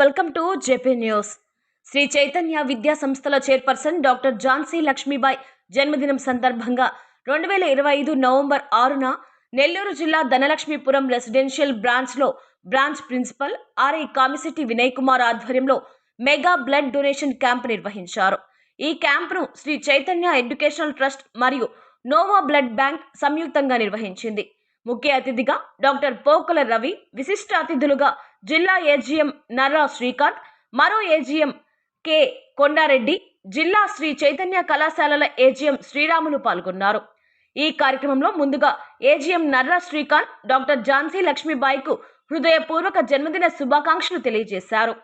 Welcome to JP news. Sri Chaitanya విద్యా సంస్థల chairperson doctor Jhansi Lakshmibai జన్మదినం సందర్భంగా రెండు వేల ఇరవై ఐదు నవంబర్ ఆరున నెల్లూరు జిల్లా ధనలక్ష్మీపురం రెసిడెన్షియల్ బ్రాంచ్లో branch principal RI Kamisetti Vinay Kumar ఆధ్వర్యంలో మెగా బ్లడ్ డొనేషన్ క్యాంప్ నిర్వహించారు. ఈ క్యాంపును శ్రీ చైతన్య ఎడ్యుకేషనల్ ట్రస్ట్ మరియు నోవా బ్లడ్ బ్యాంక్ సంయుక్తంగా నిర్వహించింది. ముఖ్య అతిథిగా డాక్టర్ పోకుల రవి విశిష్ట అతిథులుగా జిల్లా ఏజీఎం నర్రా శ్రీకాంత్ మరో ఏజీఎం కె కొండారెడ్డి జిల్లా శ్రీ చైతన్య కళాశాలల ఏజీఎం శ్రీరాములు పాల్గొన్నారు. ఈ కార్యక్రమంలో ముందుగా ఏజీఎం నర్రా శ్రీకాంత్ డాక్టర్ ఝాన్సీ లక్ష్మీబాయికు హృదయపూర్వక జన్మదిన శుభాకాంక్షలు తెలియజేశారు.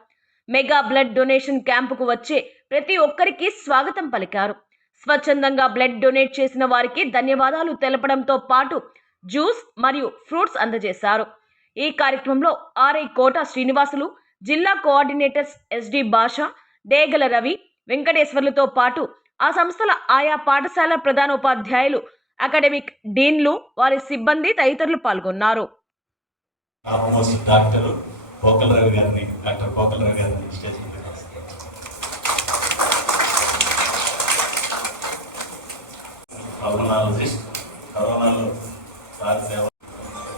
మెగా బ్లడ్ డొనేషన్ క్యాంపుకు వచ్చే ప్రతి ఒక్కరికి స్వాగతం పలికారు. స్వచ్ఛందంగా బ్లడ్ డొనేట్ చేసిన వారికి ధన్యవాదాలు తెలపడంతో పాటు జ్యూస్ మరియు ఫ్రూట్స్ అందజేశారు. ఈ కార్యక్రమంలో ఆర్ఐ కోట శ్రీనివాసులు జిల్లా కోఆర్డినేటర్స్ ఎస్డి భాష డేగల రవి వెంకటేశ్వర్లతో పాటు ఆ సంస్థల ఆయా పాఠశాల ప్రధానోపాధ్యాయులు అకాడమిక్ డీన్లు వారి సిబ్బంది తదితరులు పాల్గొన్నారు. ఆల్మోస్ట్ డాక్టర్ పోకల్ రవి గారిని డాక్టర్ పోకల్ రవి గారిని స్టేజ్ మీద కరోనాలజిస్ట్ కరోనాలో సార్ సేవ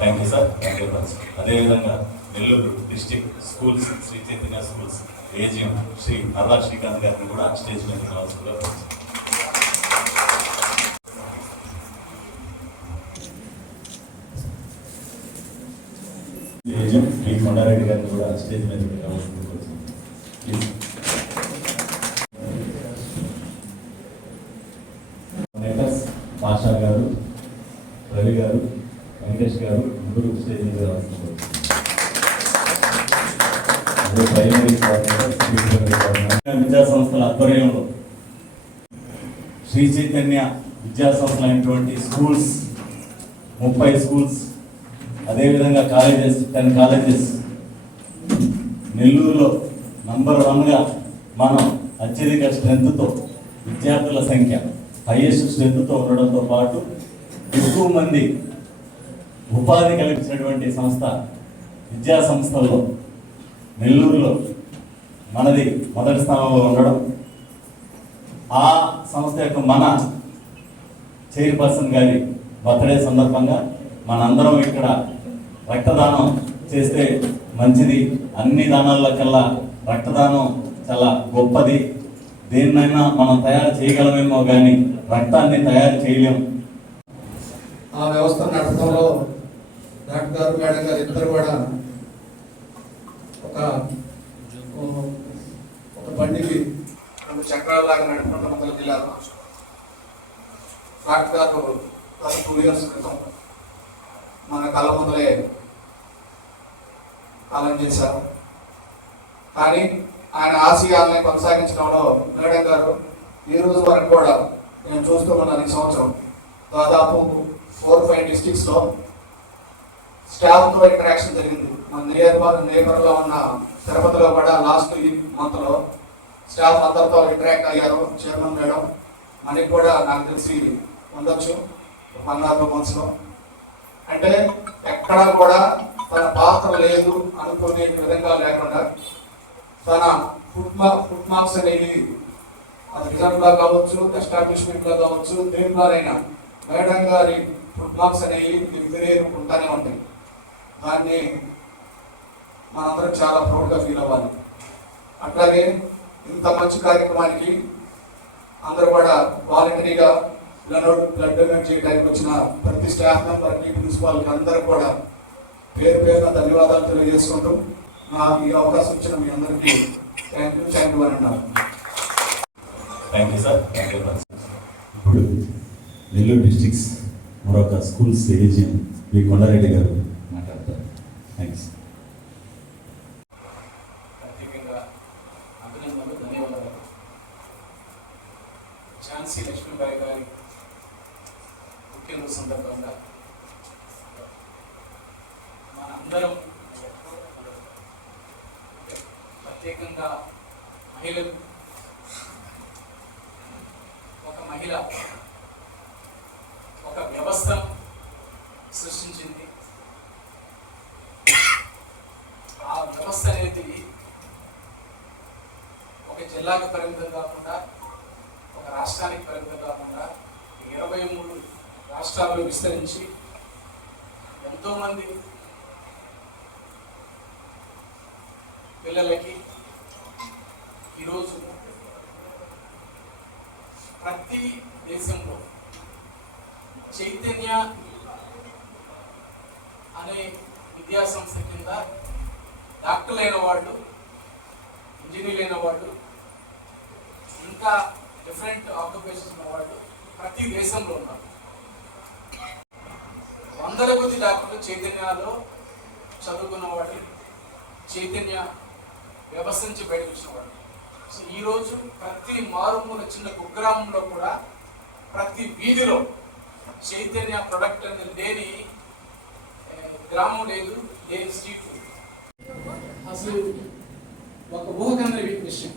thank you sir thank you much అదేవిధంగా Nellore district schools Sri Chaitanya schools AGM Sri Narra Srikanth గారిని కూడా స్టేజ్ మీద రావాల్సిందిగా కోరుతున్నాను. ఏజెంట్ శ్రీ కొండారెడ్డి గారిని కూడా స్టేజ్ మీద రావాల్సిందిగా కోరుతున్నాను. ప్లీజ్. నేటర్స్ పాషా గారు రవి గారు వెంకటేష్ గారు ముగ్గురు స్టేజ్ మీద రావాల్సిందిగా కోరుతున్నాను. అదే ప్రైమరీ కోఆర్డినేటర్, సెకండరీ కోఆర్డినేటర్. విద్యా సంస్థల ఆధ్వర్యంలో శ్రీ చైతన్య విద్యా సంస్థలు అయినటువంటి స్కూల్స్ ముప్పై స్కూల్స్ అదేవిధంగా కాలేజెస్ టెన్ కాలేజెస్ నెల్లూరులో నంబర్ వన్గా మనం అత్యధిక స్ట్రెంత్తో విద్యార్థుల సంఖ్య హైయెస్ట్ స్ట్రెంత్తో ఉండడంతో పాటు ఎక్కువ మంది ఉపాధి కల్పించినటువంటి సంస్థ విద్యా సంస్థల్లో నెల్లూరులో మనది మొదటి స్థానంలో ఉండడం ఆ సంస్థ యొక్క మన చైర్పర్సన్ గారి బర్త్డే సందర్భంగా మనందరం ఇక్కడ రక్తదానం చేస్తే మంచిది. అన్ని దానాల్లో కల్లా రక్తదానం చాలా గొప్పది. దేన్నైనా మనం తయారు చేయగలమేమో కానీ రక్తాన్ని తయారు చేయలేము ఆ వ్యవస్థ నడపడంలో డాక్టర్ గారు మేడం గారు ఇద్దరు కూడా ఒక ఒక బండికి రెండు చక్రాలలాగా నడుపుకుంటూ మొదలు వెళ్ళారు డాక్టర్ గారు గత టూ ఇయర్స్ క్రితం మన కళ్ళ ముందరే కాలం చేశారు. కానీ ఆయన ఆశయాలని కొనసాగించడంలో మేడం గారు ఈ రోజు వరకు కూడా నేను చూస్తూ ఉన్నాను ఈ సంవత్సరం. దాదాపు ఫోర్ ఫైవ్ డిస్టిక్స్లో స్టాఫ్తో ఇంటరాక్షన్ జరిగింది. మన నియర్ నేబర్లో ఉన్న తిరుపతిలో కూడా లాస్ట్ మంత్లో స్టాఫ్ అందరితో ఇంటరాక్ట్ అయ్యారు. చైర్మన్ మేడం మనకి కూడా నాకు తెలిసి ఉండొచ్చు వన్ ఆర్ టూ మంత్స్లో. అంటే ఎక్కడా కూడా తన పాత్ర లేదు అనుకునే విధంగా లేకుండా తన ఫుడ్ మార్క్ ఫుడ్ మార్క్స్ అనేవి అది రిజల్ట్లో కావచ్చు ఎస్టాబ్లిష్మెంట్లో కావచ్చు దేంట్లోనైనా మేడం గారి ఫుడ్ మార్క్స్ అనేవి ఎవ్రీ ఉంటానే ఉంటాయి. దాన్ని మనందరం చాలా ప్రౌడ్గా ఫీల్ అవ్వాలి. అట్లాగే ఇంత మంచి కార్యక్రమానికి అందరూ కూడా వాలంటరీగా బ్లడ్ బ్లడ్ డొనేట్ చేయడానికి వచ్చిన ప్రతి స్టాఫ్ మెంబర్కి ప్రిన్సిపాల్కి అందరూ కూడా పేరు పేరున ధన్యవాదాలు తెలియజేసుకుంటూ నాకు ఈ అవకాశం ఇచ్చిన మీ అందరికీ థ్యాంక్ యూ థ్యాంక్ యూ అని అన్నారు. Thank you sir thank you ఇప్పుడు నెల్లూరు డిస్ట్రిక్ట్స్ మరొక స్కూల్ ఏజిఎం వి కొండారెడ్డి గారు మాట్లాడతారు థ్యాంక్స్ ప్రత్యేకంగా అభినందనలు ధన్యవాదాలు ఝాన్సీ లక్ష్మీబాయి గారి పుట్టినరోజు సందర్భంగా మనందరం ప్రత్యేకంగా మహిళలు ఒక మహిళ ఒక వ్యవస్థ సృష్టించింది. ఆ వ్యవస్థ అనేది ఒక జిల్లాకు పరిమితం కాకుండా రాష్ట్రానికి పరిమితం కాకుండా ఇరవై మూడు రాష్ట్రాలు విస్తరించి ఎంతోమంది పిల్లలకి ఈరోజు ప్రతి దేశంలో చైతన్య అనే విద్యాసంస్థ కింద డాక్టర్లైన వాళ్ళు ఇంజనీర్లైన వాళ్ళు ఇంకా డిఫరెంట్ ఆక్యుపేషన్స్ ఉన్న వాళ్ళు ప్రతి దేశంలో ఉన్నారు. వందల కొద్ది డాక్టర్లు చైతన్యాలో చదువుకున్న వాళ్ళు చైతన్య వ్యవస్థ నుంచి బయటకు వచ్చిన వాళ్ళు. సో ఈరోజు ప్రతి మారుమూల చిన్న కుగ్రామంలో కూడా ప్రతి వీధిలో చైతన్య ప్రొడక్ట్ అనేది లేని గ్రామం లేదు లేని స్ట్రీట్ అసలు ఒక ఊహకన్న విషయం.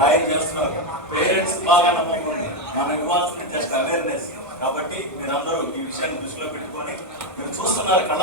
పిల్లల్ని చేస్తున్నారు. పేరెంట్స్ బాగా నమ్మకం మనం ఇవ్వాల్సిన జస్ట్ అవేర్నెస్ కాబట్టి మీరందరూ ఈ విషయాన్ని దృష్టిలో పెట్టుకొని మీరు చూస్తున్నారు కళ్ళ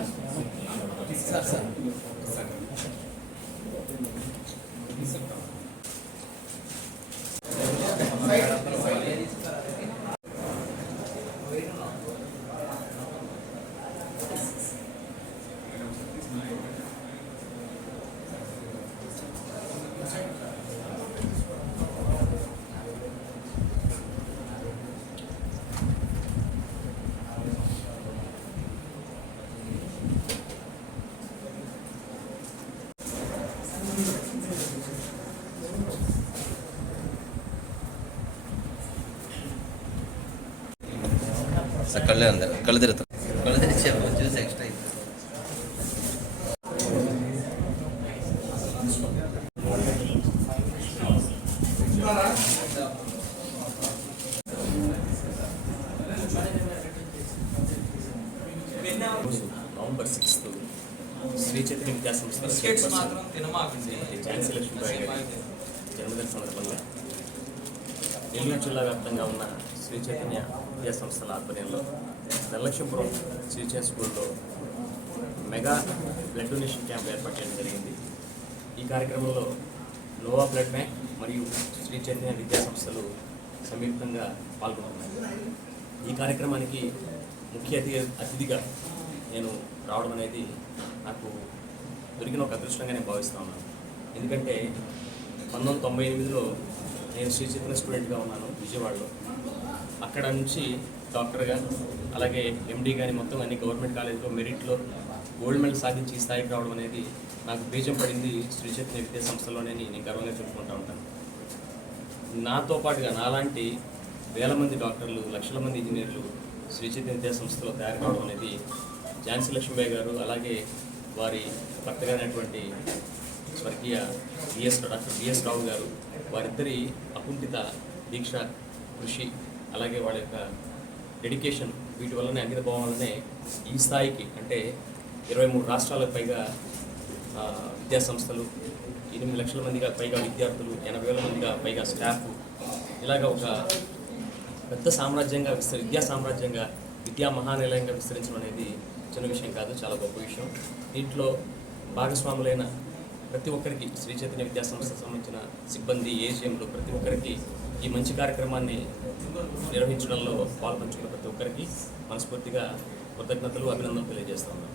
కళ్ళే ఉంది. కళ్ళు తిరుగుతాం కళ్ళు తెరిచాము చూసి extra November sixth Sri Chaitanya విద్యా సంస్థ జన్మదిన సందర్భంగా. నెల్లూరు జిల్లా వ్యాప్తంగా ఉన్న శ్రీ చైతన్య విద్యా సంస్థల ఆధ్వర్యంలో నిర్లక్ష్యపురం సిహెచ్ఎస్ స్కూల్లో మెగా బ్లడ్ డొనేషన్ క్యాంప్ ఏర్పాటు చేయడం జరిగింది. ఈ కార్యక్రమంలో నోవా బ్లడ్ బ్యాంక్ మరియు శ్రీ చైతన్య విద్యా సంస్థలు సంయుక్తంగా పాల్గొంటున్నాయి. ఈ కార్యక్రమానికి ముఖ్య అతి అతిథిగా నేను రావడం అనేది నాకు దొరికిన ఒక అదృష్టంగా నేను భావిస్తా ఉన్నాను. ఎందుకంటే పంతొమ్మిది తొంభై ఎనిమిదిలో నేను శ్రీ చైతన్య స్టూడెంట్గా ఉన్నాను విజయవాడలో. అక్కడ నుంచి డాక్టర్గా అలాగే ఎండీ కానీ మొత్తం అన్ని గవర్నమెంట్ కాలేజ్లో మెరిట్లో గోల్డ్ మెడల్ సాధించి ఈ స్థాయికి రావడం అనేది నాకు బీజం పడింది శ్రీ చైతన్య విద్యా సంస్థలోనే నేను గర్వంగా చెప్పుకుంటూ ఉంటాను. నాతో పాటుగా నాలాంటి వేల మంది డాక్టర్లు లక్షల మంది ఇంజనీర్లు శ్రీ చైతన్య విద్యా సంస్థలో తయారు కావడం అనేది ఝాన్సీ లక్ష్మీబాయి గారు అలాగే వారి భర్తగానటువంటి స్వర్గీయ బిఎస్ డాక్టర్ బిఎస్ రావు గారు వారిద్దరి అకుంఠిత దీక్ష కృషి అలాగే వాళ్ళ యొక్క డెడికేషన్ వీటి వల్లనే అంకిత భావాలనే ఈ స్థాయికి అంటే ఇరవై మూడు రాష్ట్రాలకు పైగా విద్యాసంస్థలు ఎనిమిది లక్షల మందిగా పైగా విద్యార్థులు ఎనభై వేల మందిగా పైగా స్టాఫ్ ఇలాగ ఒక పెద్ద సామ్రాజ్యంగా విస్తరి విద్యా సామ్రాజ్యంగా విద్యా మహానిలయంగా విస్తరించడం అనేది చిన్న విషయం కాదు చాలా గొప్ప విషయం. దీంట్లో భాగస్వాములైన ప్రతి ఒక్కరికి శ్రీ చైతన్య విద్యా సంస్థకు సంబంధించిన సిబ్బంది ఏజిఎంలు ప్రతి ఒక్కరికి ఈ మంచి కార్యక్రమాన్ని నిర్వహించడంలో పాల్పంచుకున్న ప్రతి ఒక్కరికి మనస్ఫూర్తిగా కృతజ్ఞతలు అభినందనలు తెలియజేస్తున్నాం